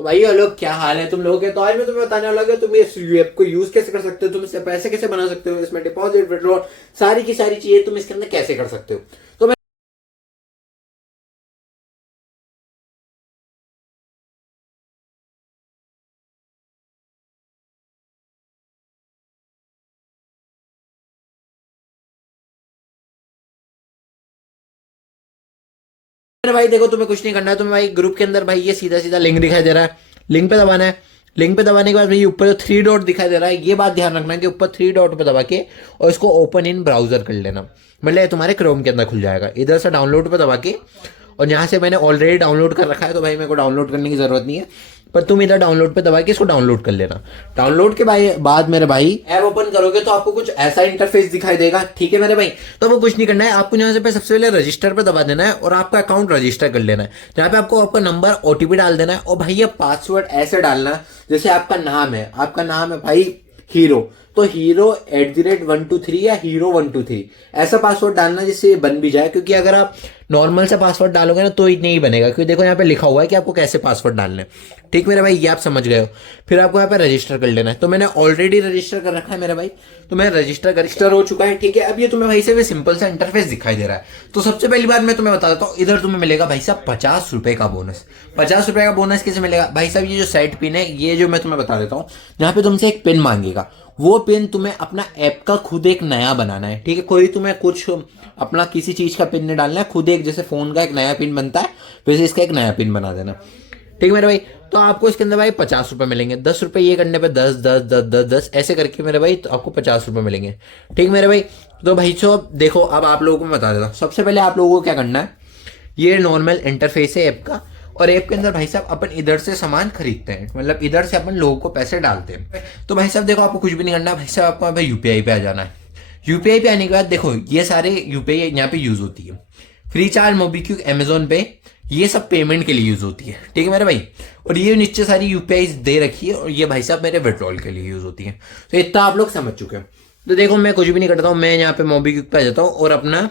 तो भाई ये लोग क्या हाल है तुम लोगों के। तो आज मैं तुम्हें बताने वाला हूं तुम इस ऐप को यूज कैसे कर सकते हो, तुम इससे पैसे कैसे बना सकते हो, इसमें डिपॉजिट विड्रॉल सारी की सारी चीजें तुम इसके अंदर कैसे कर सकते हो। तो मेरे भाई देखो, तुम्हें कुछ नहीं करना है। तुम्हें भाई ग्रुप के अंदर भाई ये सीधा सीधा लिंक दिखाई दे रहा है, लिंक पे दबाना है। लिंक पे दबाने के बाद भाई ऊपर जो थ्री डॉट दिखाई दे रहा है, ये बात ध्यान रखना है कि ऊपर थ्री डॉट पे दबा के और इसको ओपन इन ब्राउजर कर लेना। मतलब ये तुम्हारे क्रोम के अंदर खुल जाएगा। इधर से डाउनलोड पे दबा के, और यहाँ से मैंने ऑलरेडी डाउनलोड कर रखा है तो भाई मेरे को डाउनलोड करने की जरूरत नहीं है, पर तुम इधर डाउनलोड पे दबा के इसको डाउनलोड कर लेना। डाउनलोड के बाद मेरे भाई ऐप ओपन करोगे तो आपको कुछ ऐसा इंटरफेस दिखाई देगा, ठीक है मेरे भाई। तो आपको कुछ नहीं करना है, आपको यहाँ से सबसे पहले रजिस्टर पे दबा देना है और आपका अकाउंट रजिस्टर कर लेना है। यहाँ पे आपको आपका नंबर ओटीपी डाल देना है और भाई ये पासवर्ड ऐसे डालना है जैसे आपका नाम है। आपका नाम है भाई हीरो, तो हीरो@123 या हीरो123 ऐसा पासवर्ड डालना जिससे ये बन भी जाए। क्योंकि अगर आप नॉर्मल से पासवर्ड डालोगे ना तो ही नहीं बनेगा, क्योंकि देखो यहाँ पे लिखा हुआ है कि आपको कैसे पासवर्ड डालने। ठीक मेरे भाई, ये आप समझ गए हो। फिर आपको यहाँ पे रजिस्टर कर लेना है। तो मैंने ऑलरेडी रजिस्टर कर रखा है मेरे भाई, तो मैं रजिस्टर हो चुका है। ठीक है, अब ये तुम्हें भाई से सिंपल सा इंटरफेस दिखाई दे रहा है। तो सबसे पहली बात मैं तुम्हें बता देता हूँ, इधर तुम्हें मिलेगा भाई साहब 50 रुपए का बोनस। 50 रुपए का बोनस कैसे मिलेगा भाई साहब, ये जो सेट पिन है, ये जो मैं तुम्हें बता देता हूँ, यहाँ पे तुमसे एक पिन मांगेगा। वो पिन तुम्हें अपना ऐप का खुद एक नया बनाना है। ठीक है, कोई तुम्हें कुछ अपना किसी चीज का पिन नहीं डालना है, खुद एक जैसे फोन का एक नया पिन बनता है वैसे इसका एक नया पिन बना देना। ठीक है मेरे भाई, तो आपको इसके अंदर भाई 50 रुपए मिलेंगे। 10 रुपए ये करने पे 10 10 10 10 10 ऐसे करके मेरे भाई तो आपको 50 रुपए मिलेंगे। ठीक मेरे भाई, तो भाई साहब देखो, अब आप लोगों को मैं बता देता हूँ। सबसे पहले आप लोगों को क्या करना है, ये नॉर्मल इंटरफेस है ऐप का, और ऐप के अंदर भाई साहब अपन इधर से सामान खरीदते हैं, मतलब इधर से अपन लोगों को पैसे डालते हैं। तो भाई साहब देखो, आपको कुछ भी नहीं करना भाई साहब, आपको भाई यूपीआई पे आ जाना है। यूपीआई पे आने के बाद देखो ये सारे यूपीआई यहाँ पे यूज होती है। फ्री चार्ज, मोबीक्विक, अमेजोन पे, ये सब पेमेंट के लिए यूज होती है। ठीक है मेरे भाई, और ये नीचे सारी यूपीआई दे रखी है, और ये भाई साहब मेरे विड्रॉल के लिए यूज होती है। तो इतना आप लोग समझ चुके हैं। तो देखो मैं कुछ भी नहीं करता हूँ, मैं यहाँ पे मोबीक्विक पे आ जाता हूँ और अपना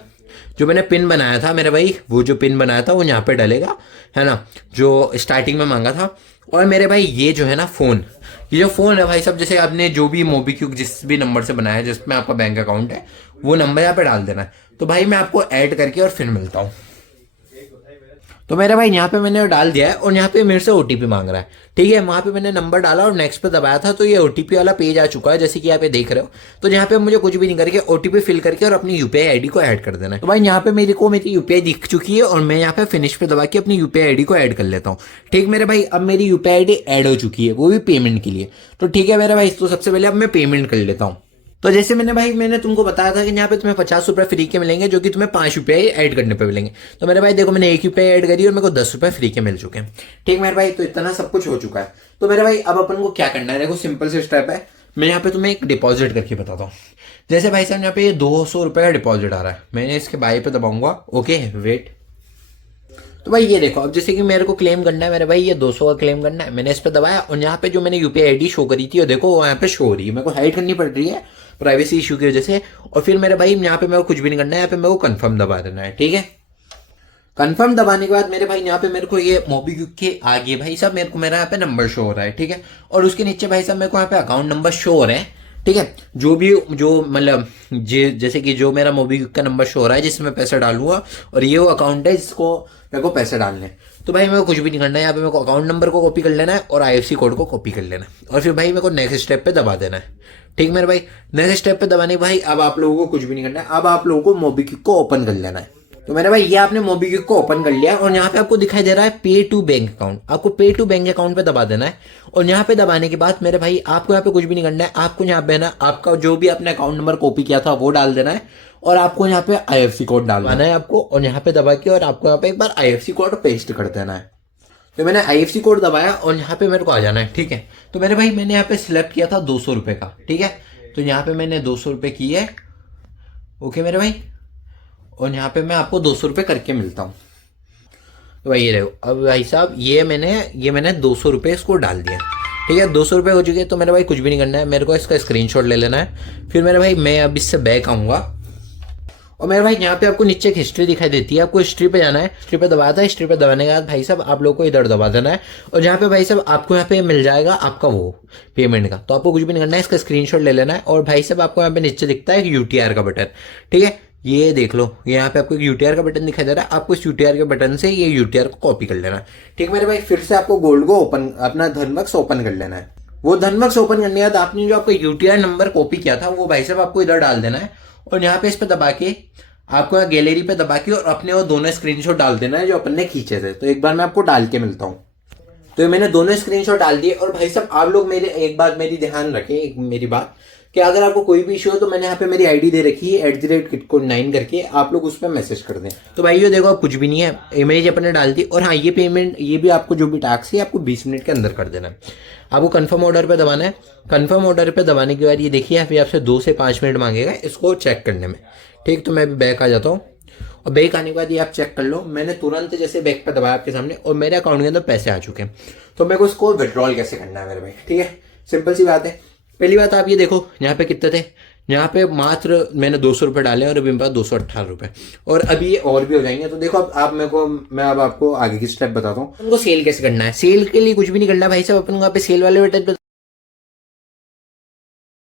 जो मैंने पिन बनाया था मेरे भाई, वो जो पिन बनाया था वो यहाँ पे डलेगा, है ना, जो स्टार्टिंग में मांगा था। और मेरे भाई ये जो है ना फोन, ये जो फोन है भाई साहब, जैसे आपने जो भी मोबीक्विक जिस भी नंबर से बनाया है जिसमें आपका बैंक अकाउंट है, वो नंबर यहाँ पे डाल देना है। तो भाई मैं आपको ऐड करके और फिर मिलता हूँ। तो मेरे भाई यहाँ पे मैंने डाल दिया है और यहाँ पे मेरे से ओटीपी मांग रहा है। ठीक है, वहाँ पे मैंने नंबर डाला और नेक्स्ट पे दबाया था, तो ये ओटीपी वाला पेज आ चुका है जैसे कि आप ये देख रहे हो। तो यहाँ पे मुझे कुछ भी नहीं करके ओटीपी फिल करके और अपनी यूपीआई आईडी को ऐड कर देना है। तो भाई यहाँ पे मेरी यूपीआई दिख चुकी है और मैं यहाँ पे फिनिश पे दबा के अपनी यूपीआई आईडी को ऐड कर लेता हूँ। ठीक मेरे भाई, अब मेरी यूपीआई आईडी ऐड हो चुकी है, वो भी पेमेंट के लिए। तो ठीक है मेरे भाई, तो सबसे पहले अब मैं पेमेंट कर लेता हूँ। तो जैसे मैंने तुमको बताया था कि यहाँ पे तुम्हें 50 रुपए फ्री के मिलेंगे, जो कि तुम्हें 5 रुपए ऐड करने पे मिलेंगे। तो मेरे भाई देखो, मैंने 1 रुपये ऐड करी और मेरे को 10 रुपए फ्री के मिल चुके हैं। ठीक मेरे भाई, तो इतना सब कुछ हो चुका है। तो मेरे भाई अब अपन को क्या करना है, देखो सिंपल से स्टेप है। मैं यहाँ पे तुम्हें एक डिपॉजिट करके बताता हूँ। जैसे भाई साहब यहाँ पे 200 रुपए का डिपॉजिट आ रहा है, मैंने इसके बाई पे दबाऊंगा। ओके वेट, तो भाई ये देखो, अब जैसे कि मेरे को क्लेम करना है मेरे भाई, ये 200 का क्लेम करना है, मैंने इस पर दबाया और यहाँ पे जो मैंने यूपीआई आईडी शो करी थी, और देखो वो यहाँ पे शो हो रही है। मेरे को हाइड करनी पड़ रही है प्राइवेसी इशू की वजह से। और फिर मेरे भाई यहाँ पे मेरे को कुछ भी नहीं करना है, यहाँ पे मेरे को कंफर्म दबा देना है। ठीक है, कंफर्म दबाने के बाद मेरे भाई यहाँ पे मेरे को ये मोबीक्विक के आगे भाई साहब मेरे को मेरा यहाँ पे नंबर शो हो रहा है। ठीक है, और उसके नीचे भाई साहब मेरे को यहाँ पे अकाउंट नंबर शो हो रहे हैं। ठीक है, जो मतलब जैसे कि जो मेरा मोबीक्विक का नंबर शो हो रहा है जिसमें पैसा डालूंगा, और ये वो अकाउंट है जिसको मेरे को पैसे डालने हैं। तो भाई मेरे को कुछ भी नहीं करना है, यहाँ पे मेरे को अकाउंट नंबर को कॉपी कर लेना है और आईएफएससी कोड को कॉपी कर लेना है, और फिर भाई मेरे को नेक्स्ट स्टेप पे दबा देना है। ठीक मेरे भाई, नेक्स्ट स्टेप पे दबाने भाई अब आप लोगों को कुछ भी नहीं करना है, अब आप लोगों को मोबीक्विक को ओपन कर लेना है। तो मेरे भाई ये आपने मोबीक्विक को ओपन कर लिया और यहाँ पे आपको दिखाई दे रहा है पे टू बैंक अकाउंट, आपको पे टू बैंक अकाउंट पे दबा देना है। और यहाँ पे दबाने के बाद मेरे भाई आपको यहाँ पे कुछ भी नहीं करना है, आपको यहाँ पे ना आपका जो भी आपने अकाउंट नंबर कॉपी किया था वो डाल देना है, और आपको यहाँ पे आईएफएससी कोड डालना है आपको, और यहाँ पे दबा के और आपको यहाँ पे एक बार आईएफएससी कोड पेस्ट कर देना है। तो मैंने आईएफएससी कोड दबाया और यहाँ पे मेरे को आ जाना है। ठीक है, तो मेरे भाई मैंने यहाँ पे सिलेक्ट किया था 200 रुपए का। ठीक है, तो यहाँ पे मैंने 200 रुपए किए। ओके मेरे भाई, और यहाँ पे मैं आपको 200 रुपए करके मिलता हूँ। तो भाई ये रहो, अब भाई साहब ये मैंने 200 रुपए इसको डाल दिया। ठीक है, 200 रुपए हो चुके हैं। तो मेरे भाई कुछ भी नहीं करना है, मेरे को इसका स्क्रीनशॉट ले लेना है। फिर मेरे भाई मैं अब इससे बैक आऊँगा और मेरे भाई यहाँ पे आपको नीचे एक हिस्ट्री दिखाई देती है, आपको हिस्ट्री पे जाना है, हिस्ट्री पे दबाया था, हिस्ट्री पे दबाने के बाद भाई साहब आप लोग को इधर दबा देना है। और जहाँ पे भाई साहब आपको यहाँ पे मिल जाएगा आपका वो पेमेंट का, तो आपको कुछ भी नहीं करना है, इसका स्क्रीनशॉट ले लेना है। और भाई साहब आपको यहाँ पे नीचे दिखता है यूटीआर का बटन, ठीक है, ये देख लो, यहाँ पे आपको एक यूटीआर का बटन दिखाई दे रहा है, आपको इस यूटीआर के बटन से ये यूटीआर को कॉपी कर लेना है। ठीक मेरे भाई, फिर से आपको गोल्ड को ओपन, अपना धनवर्क्स ओपन कर लेना है। वो धनवर्क्स ओपन करने के बाद आपने जो आपका यूटीआर नंबर कॉपी किया था वो भाई साहब आपको इधर डाल देना है। और यहाँ पे इस पे दबा के आपको गैलरी पे दबा के और अपने वो दोनों स्क्रीनशॉट डाल देना है जो अपन ने खींचे थे। तो एक बार मैं आपको डाल के मिलता हूँ। तो मैंने दोनों स्क्रीनशॉट डाल दिए। और भाई साहब आप लोग मेरे एक बात मेरी ध्यान रखें, एक मेरी बात, कि अगर आपको कोई भी इशू हो तो मैंने यहाँ पे मेरी आईडी दे रखी है @kitcode9 करके, आप लोग उस पर मैसेज कर दें। तो भाई ये देखो अब कुछ भी नहीं है, इमेज अपने डाल दी। और हाँ, ये पेमेंट, ये भी आपको जो भी टैक्स है आपको 20 मिनट के अंदर कर देना है। आपको कंफर्म ऑर्डर पे दबाना है। कंफर्म ऑर्डर पे दबाने के बाद ये देखिए अभी आपसे 2 से 5 मिनट मांगेगा इसको चेक करने में। ठीक, तो मैं अभी बैक आ जाता हूँ। और बैक आने के बाद ये आप चेक कर लो, मैंने तुरंत जैसे बैक पे दबाया आपके सामने और मेरे अकाउंट के अंदर पैसे आ चुके हैं। तो मेरे को इसको विड्रॉल कैसे करना है मेरे भाई, ठीक है, सिंपल सी बात है। पहली बात आप ये देखो यहाँ पे कितने थे, यहाँ पे मात्र मैंने 200 रुपये डाले और अभी मेरे पास 218 रुपये, और अभी ये और भी हो जाएंगे। तो देखो अब आप मेरे को, मैं अब आपको आगे की स्टेप बताता हूँ। उनको सेल कैसे करना है। सेल के लिए कुछ भी नहीं करना भाई साहब, अपन को यहाँ पे सेल वाले बटन पे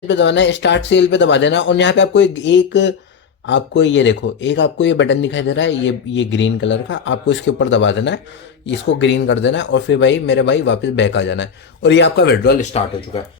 दबाना है, स्टार्ट सेल पे दबा देना। और यहाँ पे आपको एक आपको ये देखो, एक आपको ये बटन दिखाई दे रहा है, ये ग्रीन कलर का, आपको इसके ऊपर दबा देना है, इसको ग्रीन कर देना है। और फिर भाई मेरे भाई वापस बैक आ जाना है और ये आपका विड्रॉल स्टार्ट हो चुका है।